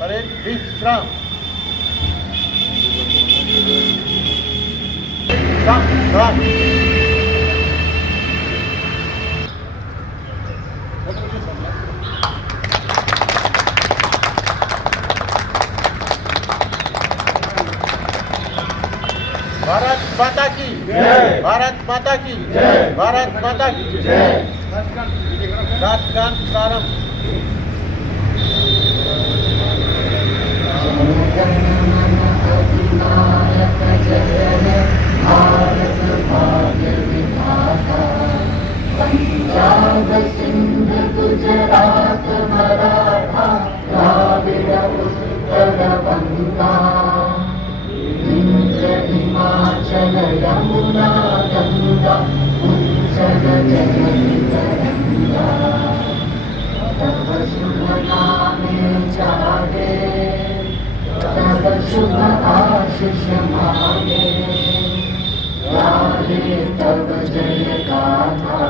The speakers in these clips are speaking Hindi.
परेड विश्राम। भारत माता की जय। भारत माता की जय। भारत माता की जय। राष्ट्रगान प्रारंभ। पंजाब सिंध गुजरात मराठा द्राविड़ उत्कल बंगा विंध्य हिमाचल यमुना गंगा उच्चल जयति तरंगा तव शुभ नामे जागे तव शुभ आशीष मांगे गाहे तव जय गाथा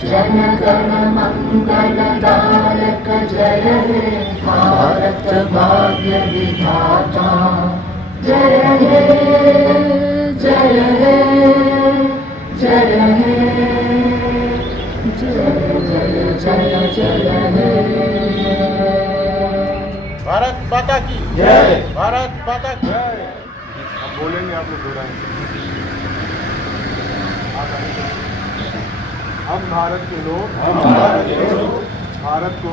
जन गण मंगल दायक जय हे भारत भाग्य विधाता जय हे जय हे जय हे जय जय जय जय हे। भारत माता की जय। भारत माता की जय। अब बोलेंगे आप लोग दोहराएंगे। हम भारत के लोग भारत को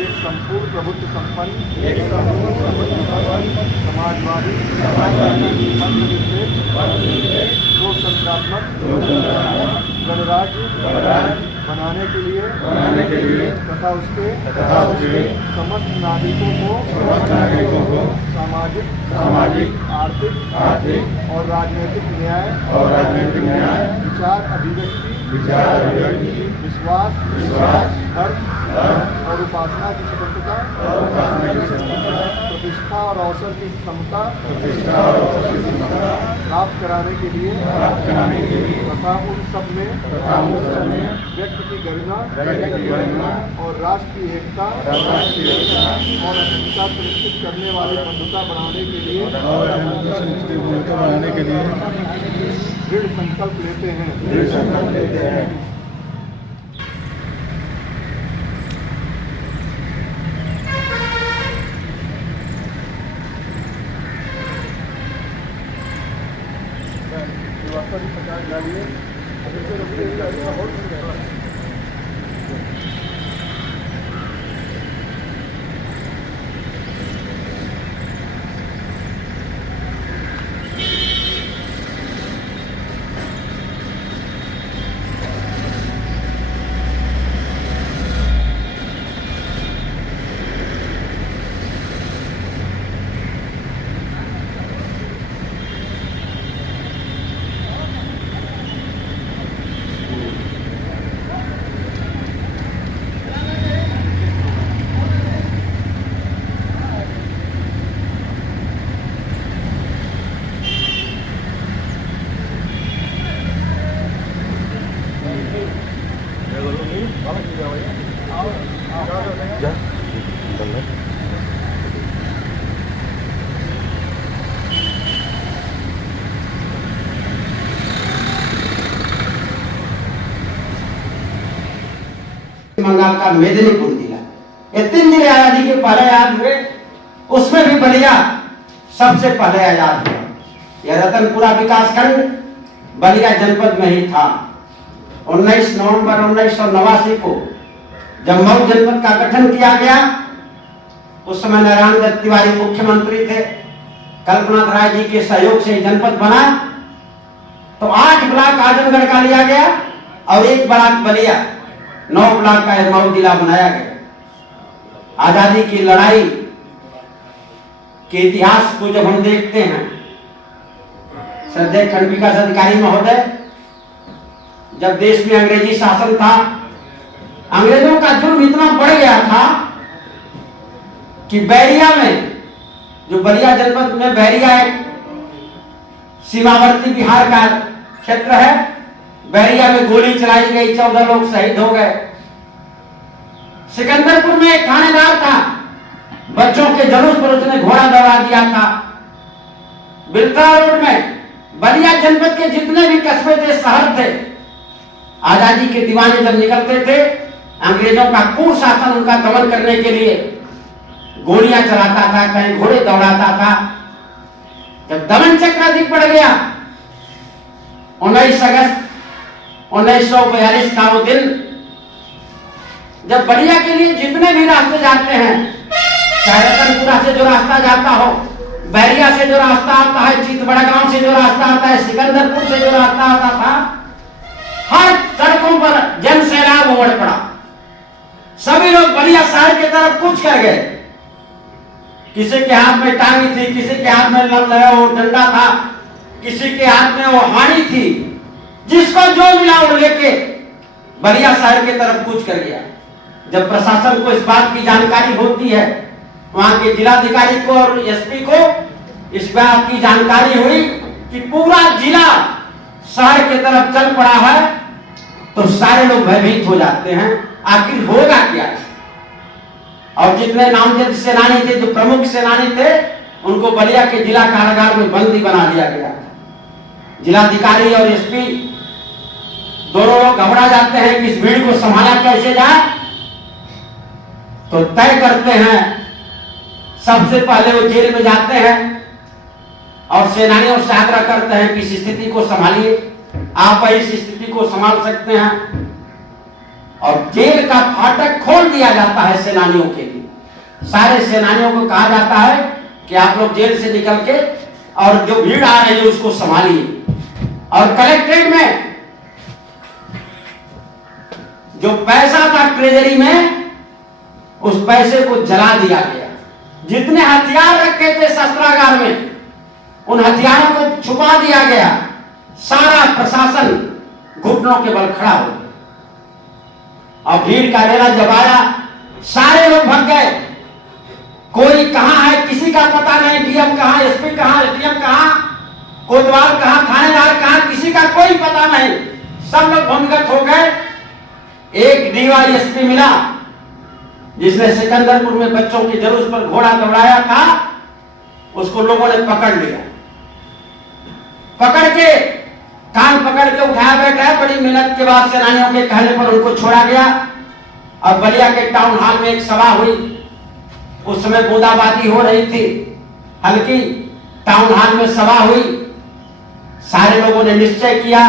एक संपूर्ण प्रभुत्व संपन्न समाजवादी लोकतंत्रात्मक गणराज्य बनाने के लिए तथा उसके समस्त नागरिकों को सामाजिक आर्थिक और राजनीतिक न्याय विचार अभिव्यक्ति विश्वास धर्म और उपासना की स्वतंत्रता प्रतिष्ठा और अवसर की समता प्राप्त कराने के लिए तथा उन सब में व्यक्ति की गरिमा और राष्ट्र की एकता और अखंडता सुनिश्चित करने वाली बंधुता बढ़ाने के लिए दृढ़ संकल्प लेते हैं। बंगाल का मेदिनीपुर जिला, ये 3 जिले आजादी के पहले आजाद हुए, उसमें भी बलिया सबसे पहले आजाद हुआ। यह रतनपुरा विकास खंड बलिया जनपद में ही था। 19 नवंबर 1989 को जब मऊ जनपद का गठन किया गया, उस समय नारायण दत्त तिवारी मुख्यमंत्री थे। कल्पनाथ राय जी के सहयोग से जनपद बना तो 8 ब्लॉक आजमगढ़ का लिया गया और 1 ब्लॉक बलिया, 9 ब्लॉक का मऊ जिला बनाया गया। आजादी की लड़ाई के इतिहास को जब हम देखते हैं, श्रद्धेय खंड विकास अधिकारी महोदय, जब देश में अंग्रेजी शासन था, अंग्रेजों का जुर्म इतना बढ़ गया था कि बैरिया में, जो बलिया जनपद में बैरिया एक सीमावर्ती बिहार का क्षेत्र है, बैरिया में गोली चलाई गई, 14 लोग शहीद हो गए। सिकंदरपुर में एक थानेदार था, बच्चों के जुलूस पर उसने घोड़ा दौड़ा दिया था। बिल्ता रोड में बलिया जनपद के जितने भी कस्बे थे, शहर थे, आजादी के दीवाने जब निकलते थे, अंग्रेजों का क्रूर शासन उनका दमन करने के लिए गोलियां चलाता था, कहीं घोड़े दौड़ाता था। जब दमन चक्र अधिक बढ़ गया, 19 अगस्त 1942 का वो दिन, जब बलिया के लिए जितने भी रास्ते जाते हैं, चाहे रतनपुरा से जो रास्ता जाता हो, बैरिया से जो रास्ता आता है, चितबड़ा गांव से जो रास्ता आता है, सिकंदरपुर से जो रास्ता आता था, हर सड़कों पर जन सैलाब उमड़ पड़ा। सभी लोग बलिया शहर की तरफ कूच कर गए। किसी के हाथ में टांगी थी, किसी के हाथ में वो डंडा था, किसी के हाथ में वो हाड़ी थी, जिसको जो मिला वो लेके बलिया शहर की तरफ कूच कर गया। जब प्रशासन को इस बात की जानकारी होती है, वहां के जिलाधिकारी को और एसपी को इस बात की जानकारी हुई कि पूरा जिला शहर की तरफ चल पड़ा है, तो सारे लोग भयभीत हो जाते हैं, आखिर होगा क्या। और जितने नामजद सेनानी थे, जो प्रमुख सेनानी थे, उनको बलिया के जिला कारागार में बंदी बना दिया गया। जिलाधिकारी और एसपी दोनों लोग घबरा जाते हैं कि इस भीड़ को संभाला कैसे जाए, तो तय करते हैं, सबसे पहले वो जेल में जाते हैं और सेनानियों से आग्रह करते हैं कि इस स्थिति को संभालिए, आप इस स्थिति को संभाल सकते हैं। और जेल का फाटक खोल दिया जाता है सेनानियों के लिए। सारे सेनानियों को कहा जाता है कि आप लोग जेल से निकल के और जो भीड़ आ रही है उसको संभालिए। और कलेक्ट्रेट में जो पैसा था ट्रेजरी में, उस पैसे को जला दिया गया। जितने हथियार रखे थे शस्त्रागार में, उन हथियारों को छुपा दिया गया। सारा प्रशासन घुटनों के बल खड़ा हो गया। और भीड़ का रेला जब आया, सारे लोग भाग गए। कोई कहां है किसी का पता नहीं, डीएम कहां, एसपी कहां, एटीएम कहां, कोतवाल कहां, थानेदार कहां, किसी का कोई पता नहीं। सब लोग भंगत हो गए। एक डीवाईएसपी मिला जिसने सिकंदरपुर में बच्चों के जुलूस पर घोड़ा दौड़ाया था, उसको लोगों ने पकड़ लिया। पकड़ के कान पकड़ के उठाया बैठा। बड़ी मेहनत के बाद सेनानियों के कहने पर उनको छोड़ा गया। और बलिया के टाउन हॉल में एक सभा हुई। उस समय बूंदाबांदी हो रही थी, हल्की। टाउन हॉल में सभा हुई। सारे लोगों ने निश्चय किया